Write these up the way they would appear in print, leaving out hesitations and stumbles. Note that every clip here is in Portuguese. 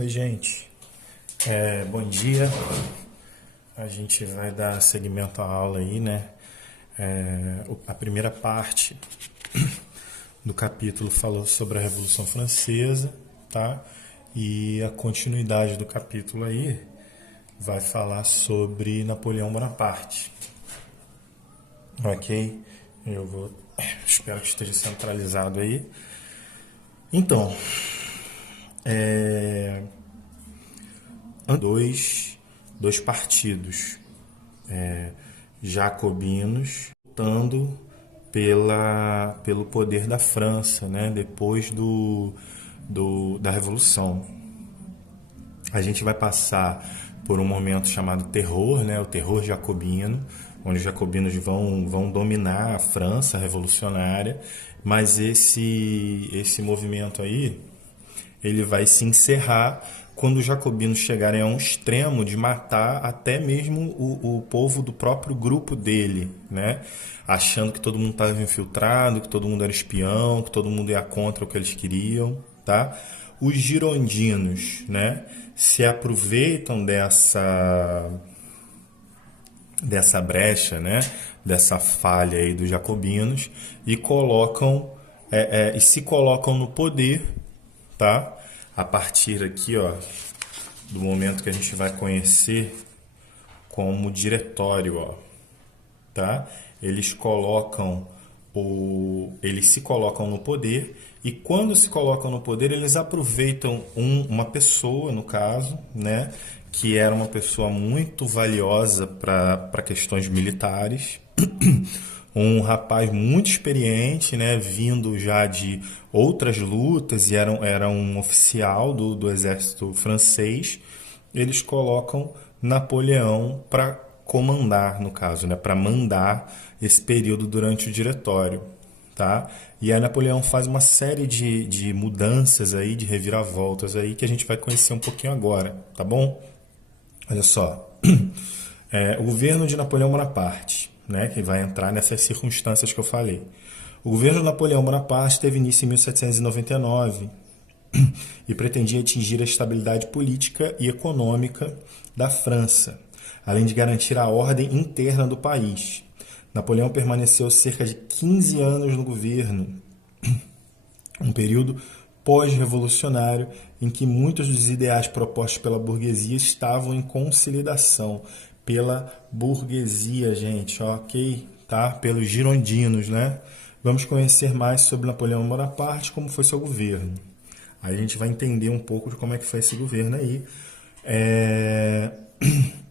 Oi, gente. Bom dia. A gente vai dar seguimento à aula aí, né? A primeira parte do capítulo falou sobre a Revolução Francesa, tá? E a continuidade do capítulo aí vai falar sobre Napoleão Bonaparte, ok? Espero que esteja centralizado aí. Então, é, dois partidos jacobinos lutando pelo poder da França, né? Depois da Revolução. A gente vai passar por um momento chamado terror, né? O terror jacobino, onde os jacobinos vão dominar a França revolucionária, mas esse movimento aí ele vai se encerrar quando os jacobinos chegarem a um extremo de matar até mesmo o povo do próprio grupo dele, né? Achando que todo mundo estava infiltrado, que todo mundo era espião, que todo mundo ia contra o que eles queriam, tá? Os girondinos, né, se aproveitam dessa brecha, né, dessa falha aí dos jacobinos e se colocam no poder, tá? A partir aqui, ó, do momento que a gente vai conhecer como diretório, ó, tá? Eles se colocam no poder e quando se colocam no poder eles aproveitam uma pessoa, no caso, né, que era uma pessoa muito valiosa para questões militares, um rapaz muito experiente, né, vindo já de outras lutas e era um oficial do exército francês. Eles colocam Napoleão para comandar, no caso, né, para mandar esse período durante o diretório, tá? E aí Napoleão faz uma série de mudanças aí, de reviravoltas aí que a gente vai conhecer um pouquinho agora, tá bom? Olha só, o governo de Napoleão Bonaparte, né, que vai entrar nessas circunstâncias que eu falei. O governo de Napoleão Bonaparte teve início em 1799 e pretendia atingir a estabilidade política e econômica da França, além de garantir a ordem interna do país. Napoleão permaneceu cerca de 15 anos no governo, um período pós-revolucionário em que muitos dos ideais propostos pela burguesia estavam em consolidação pela burguesia, gente, ok? Tá? Pelos girondinos, né? Vamos conhecer mais sobre Napoleão Bonaparte, como foi seu governo. Aí a gente vai entender um pouco de como é que foi esse governo aí.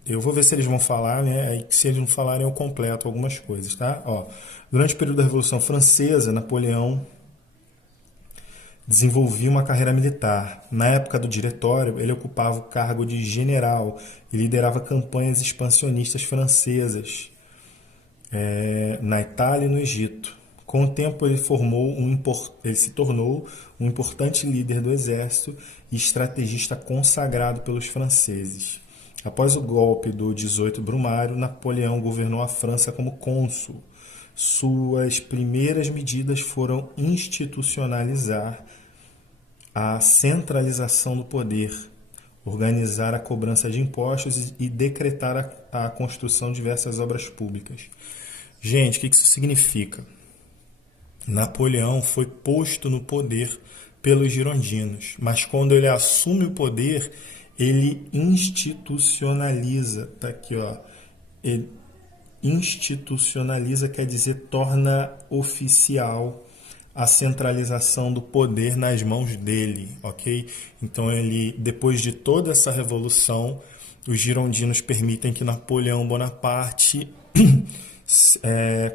Eu vou ver se eles vão falar, né? Aí, se eles não falarem, eu completo algumas coisas, tá? Ó, durante o período da Revolução Francesa, Napoleão desenvolvia uma carreira militar. Na época do diretório, ele ocupava o cargo de general e liderava campanhas expansionistas francesas na Itália e no Egito. Com o tempo, ele se tornou um importante líder do exército e estrategista consagrado pelos franceses. Após o golpe do 18 Brumário, Napoleão governou a França como cônsul. Suas primeiras medidas foram institucionalizar a centralização do poder, organizar a cobrança de impostos e decretar a construção de diversas obras públicas. Gente, o que isso significa? Napoleão foi posto no poder pelos girondinos, mas quando ele assume o poder, ele institucionaliza, tá aqui, ó. Ele institucionaliza quer dizer torna oficial a centralização do poder nas mãos dele, ok? Então ele, depois de toda essa revolução, os girondinos permitem que Napoleão Bonaparte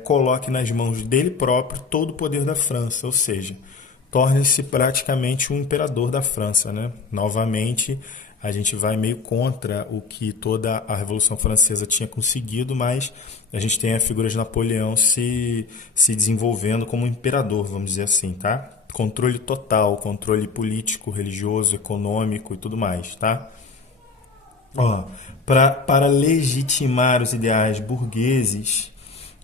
coloque nas mãos dele próprio todo o poder da França, ou seja, torne-se praticamente um imperador da França, né? Novamente, a gente vai meio contra o que toda a Revolução Francesa tinha conseguido, mas a gente tem a figura de Napoleão se desenvolvendo como imperador, vamos dizer assim, tá? Controle total, controle político, religioso, econômico e tudo mais, tá? Ó, para legitimar os ideais burgueses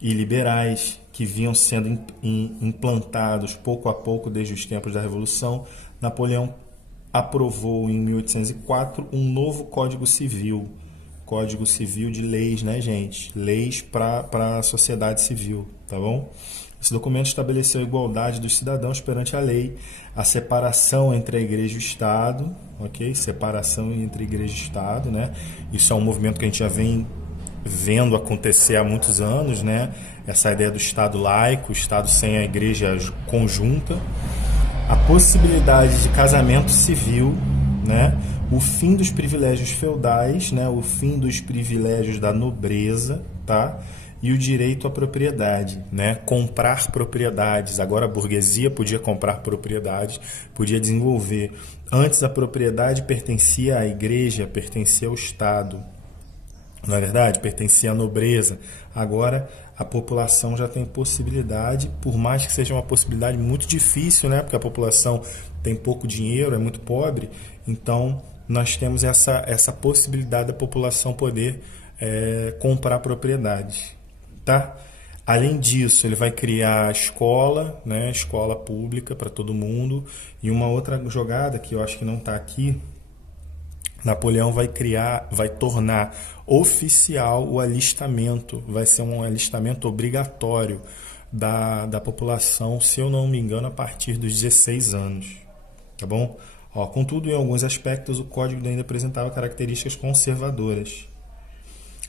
e liberais que vinham sendo implantados pouco a pouco desde os tempos da Revolução, Napoleão aprovou em 1804 um novo Código Civil de leis, né, gente? Leis para a sociedade civil, tá bom? Esse documento estabeleceu a igualdade dos cidadãos perante a lei, a separação entre a Igreja e o Estado, ok? Separação entre Igreja e Estado, né? Isso é um movimento que a gente já vem vendo acontecer há muitos anos, né? Essa ideia do Estado laico, o Estado sem a Igreja conjunta, a possibilidade de casamento civil, né? O fim dos privilégios feudais, né? O fim dos privilégios da nobreza, tá? E o direito à propriedade, né? Comprar propriedades. Agora a burguesia podia comprar propriedades, podia desenvolver. Antes a propriedade pertencia à igreja, pertencia ao Estado. Não é verdade? Pertencia à nobreza. Agora a população já tem possibilidade, por mais que seja uma possibilidade muito difícil, né? Porque a população tem pouco dinheiro, é muito pobre. Então nós temos essa possibilidade da população poder comprar propriedades. Tá? Além disso, ele vai criar a escola, né? Escola pública para todo mundo. E uma outra jogada que eu acho que não está aqui, Napoleão vai tornar oficial o alistamento, vai ser um alistamento obrigatório da população, se eu não me engano, a partir dos 16 anos, tá bom? Ó, contudo, em alguns aspectos, o código ainda apresentava características conservadoras.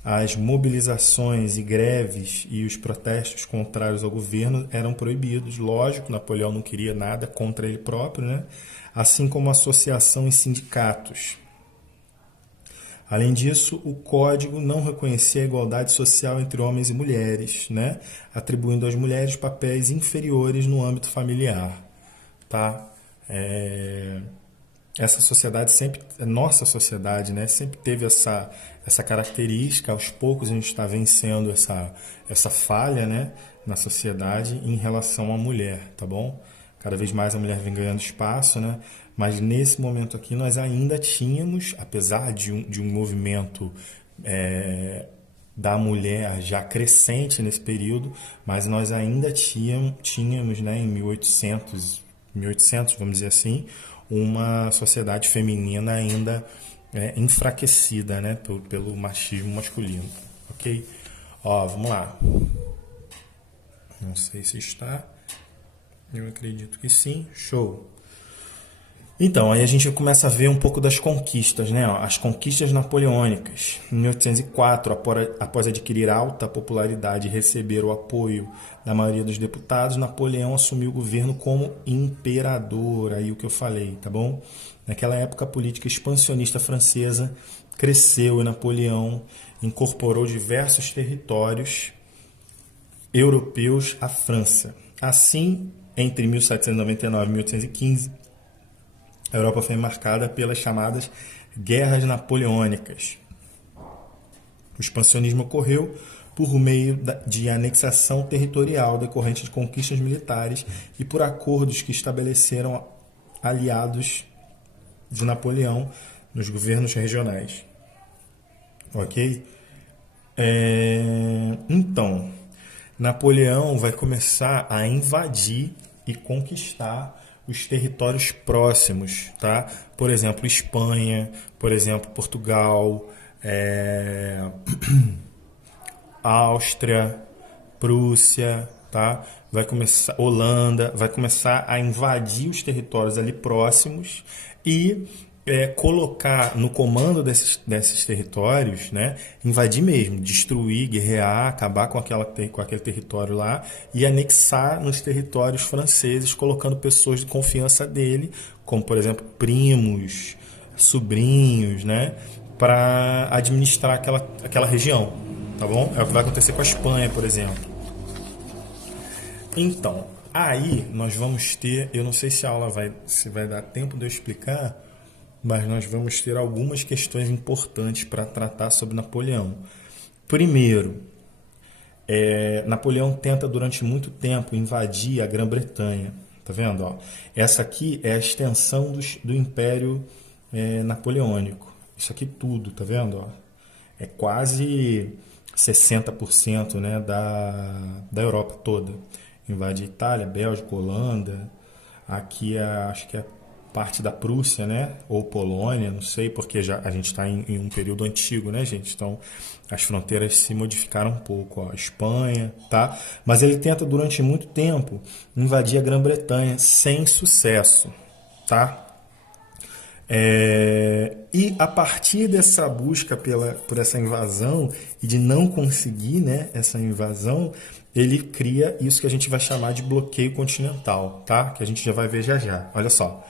As mobilizações e greves e os protestos contrários ao governo eram proibidos. Lógico, Napoleão não queria nada contra ele próprio, né? Assim como associação e sindicatos. Além disso, o código não reconhecia a igualdade social entre homens e mulheres, né? Atribuindo às mulheres papéis inferiores no âmbito familiar. Tá? Essa sociedade sempre, nossa sociedade, né, sempre teve essa característica. Aos poucos a gente está vencendo essa falha, né, na sociedade em relação à mulher, tá bom? Cada vez mais a mulher vem ganhando espaço, né? Mas nesse momento aqui nós ainda tínhamos, apesar de um movimento da mulher já crescente nesse período, mas nós ainda tínhamos, né, em 1800, vamos dizer assim, uma sociedade feminina ainda enfraquecida, né, pelo machismo masculino, ok? Ó, vamos lá. Não sei se está. Eu acredito que sim. Show. Então, aí a gente começa a ver um pouco das conquistas, né? As conquistas napoleônicas. Em 1804, após adquirir alta popularidade e receber o apoio da maioria dos deputados, Napoleão assumiu o governo como imperador, aí o que eu falei, tá bom? Naquela época, a política expansionista francesa cresceu e Napoleão incorporou diversos territórios europeus à França. Assim, entre 1799 e 1815, a Europa foi marcada pelas chamadas Guerras Napoleônicas. O expansionismo ocorreu por meio de anexação territorial decorrente de conquistas militares e por acordos que estabeleceram aliados de Napoleão nos governos regionais. Ok? Então, Napoleão vai começar a invadir e conquistar os territórios próximos, tá? Por exemplo, Espanha, por exemplo, Portugal, Áustria, Prússia, tá? Holanda, vai começar a invadir os territórios ali próximos e colocar no comando desses territórios, né? Invadir mesmo, destruir, guerrear, acabar com aquele território lá e anexar nos territórios franceses, colocando pessoas de confiança dele, como por exemplo primos, sobrinhos, né? Para administrar aquela região, tá bom? É o que vai acontecer com a Espanha, por exemplo. Então, aí nós vamos ter, eu não sei se a aula se vai dar tempo de eu explicar, mas nós vamos ter algumas questões importantes para tratar sobre Napoleão. Primeiro, Napoleão tenta durante muito tempo invadir a Grã-Bretanha. Tá vendo? Ó? Essa aqui é a extensão do Império Napoleônico. Isso aqui tudo, tá vendo? Ó? É quase 60%, né, da Europa toda. Invade Itália, Bélgica, Holanda. Aqui acho que é parte da Prússia, né? Ou Polônia, não sei, porque já a gente está em um período antigo, né, gente? Então, as fronteiras se modificaram um pouco, ó, Espanha, tá? Mas ele tenta, durante muito tempo, invadir a Grã-Bretanha sem sucesso, tá? E a partir dessa busca por essa invasão e de não conseguir, né, essa invasão, ele cria isso que a gente vai chamar de bloqueio continental, tá? Que a gente já vai ver já já. Olha só.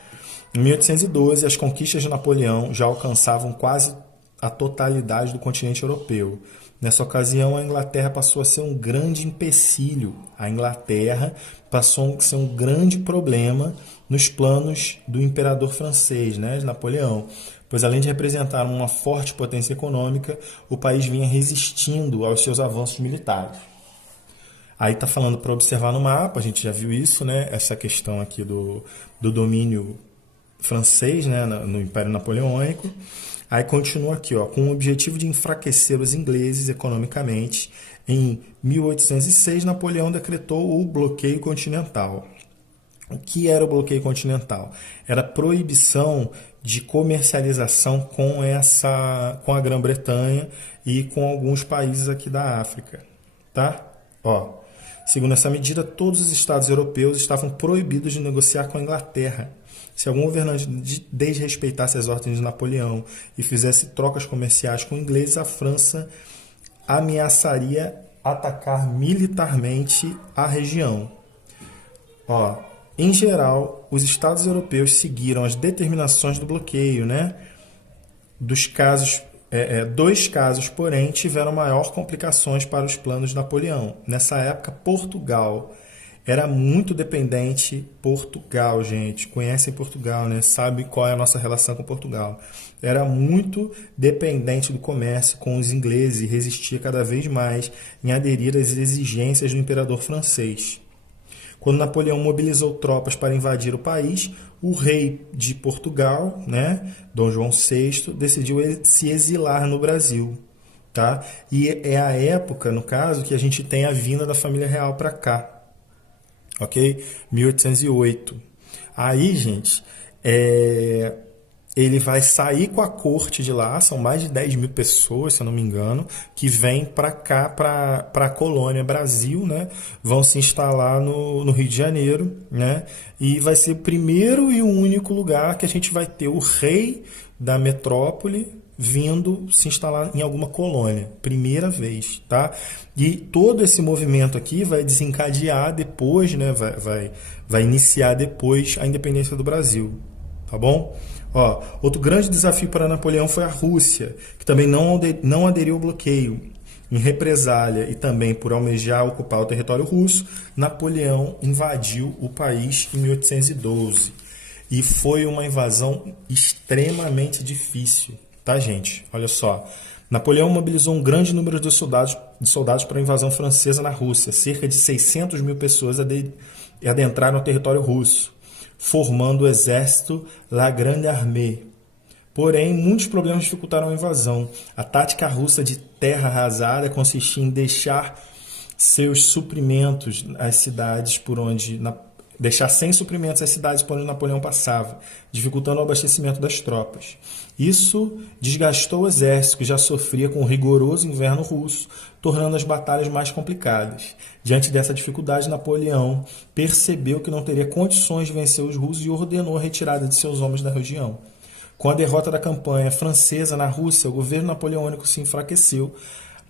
Em 1812, as conquistas de Napoleão já alcançavam quase a totalidade do continente europeu. Nessa ocasião, a Inglaterra passou a ser um grande empecilho. A Inglaterra passou a ser um grande problema nos planos do imperador francês, né, de Napoleão, pois além de representar uma forte potência econômica, o país vinha resistindo aos seus avanços militares. Aí está falando para observar no mapa, a gente já viu isso, né, essa questão aqui do domínio francês, né, no Império Napoleônico. Aí continua aqui, ó, com o objetivo de enfraquecer os ingleses economicamente. Em 1806, Napoleão decretou o bloqueio continental. O que era o bloqueio continental? Era a proibição de comercialização com a Grã-Bretanha e com alguns países aqui da África, tá? Ó, segundo essa medida, todos os estados europeus estavam proibidos de negociar com a Inglaterra. Se algum governante desrespeitasse as ordens de Napoleão e fizesse trocas comerciais com ingleses, a França ameaçaria atacar militarmente a região. Ó, em geral, os estados europeus seguiram as determinações do bloqueio, né? Dois casos, porém, tiveram maior complicações para os planos de Napoleão. Nessa época, Portugal era muito dependente. Portugal, gente, conhecem Portugal, né? Sabe qual é a nossa relação com Portugal. Era muito dependente do comércio com os ingleses e resistia cada vez mais em aderir às exigências do imperador francês. Quando Napoleão mobilizou tropas para invadir o país, o rei de Portugal, né, Dom João VI, decidiu se exilar no Brasil. Tá? E é a época, no caso, que a gente tem a vinda da família real para cá. Ok? 1808. Aí, gente, ele vai sair com a corte de lá, são mais de 10 mil pessoas, se eu não me engano, que vêm para cá, para a colônia Brasil, né? Vão se instalar no Rio de Janeiro, né? E vai ser o primeiro e o único lugar que a gente vai ter o rei da metrópole vindo se instalar em alguma colônia, primeira vez, tá? E todo esse movimento aqui vai desencadear depois, né? Vai iniciar depois a independência do Brasil, tá bom? Ó, outro grande desafio para Napoleão foi a Rússia, que também não aderiu ao bloqueio. Em represália e também por almejar ocupar o território russo, Napoleão invadiu o país em 1812. E foi uma invasão extremamente difícil, tá, gente? Olha só. Napoleão mobilizou um grande número de soldados para a invasão francesa na Rússia. Cerca de 600 mil pessoas adentraram o território russo, formando o exército La Grande Armée. Porém, muitos problemas dificultaram a invasão. A tática russa de terra arrasada consistia em deixar seus suprimentos às cidades por onde deixar sem suprimentos as cidades por onde Napoleão passava, dificultando o abastecimento das tropas. Isso desgastou o exército, que já sofria com o rigoroso inverno russo, tornando as batalhas mais complicadas. Diante dessa dificuldade, Napoleão percebeu que não teria condições de vencer os russos e ordenou a retirada de seus homens da região. Com a derrota da campanha francesa na Rússia, o governo napoleônico se enfraqueceu.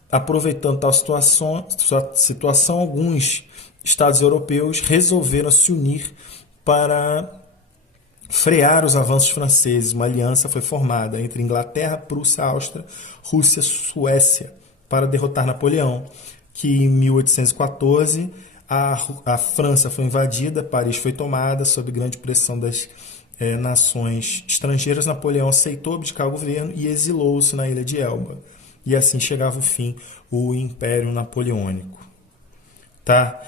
Aproveitando tal situação, alguns estados europeus resolveram se unir para frear os avanços franceses. Uma aliança foi formada entre Inglaterra, Prússia, Áustria, Rússia e Suécia para derrotar Napoleão, que em 1814 a França foi invadida, Paris foi tomada sob grande pressão das nações estrangeiras. Napoleão aceitou abdicar o governo e exilou-se na ilha de Elba. E assim chegava o fim o Império Napoleônico. Tá?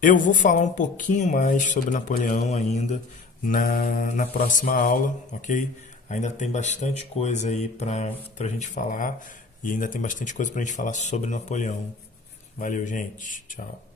Eu vou falar um pouquinho mais sobre Napoleão ainda na próxima aula, ok? Ainda tem bastante coisa aí para a gente falar e ainda tem bastante coisa para a gente falar sobre Napoleão. Valeu, gente. Tchau.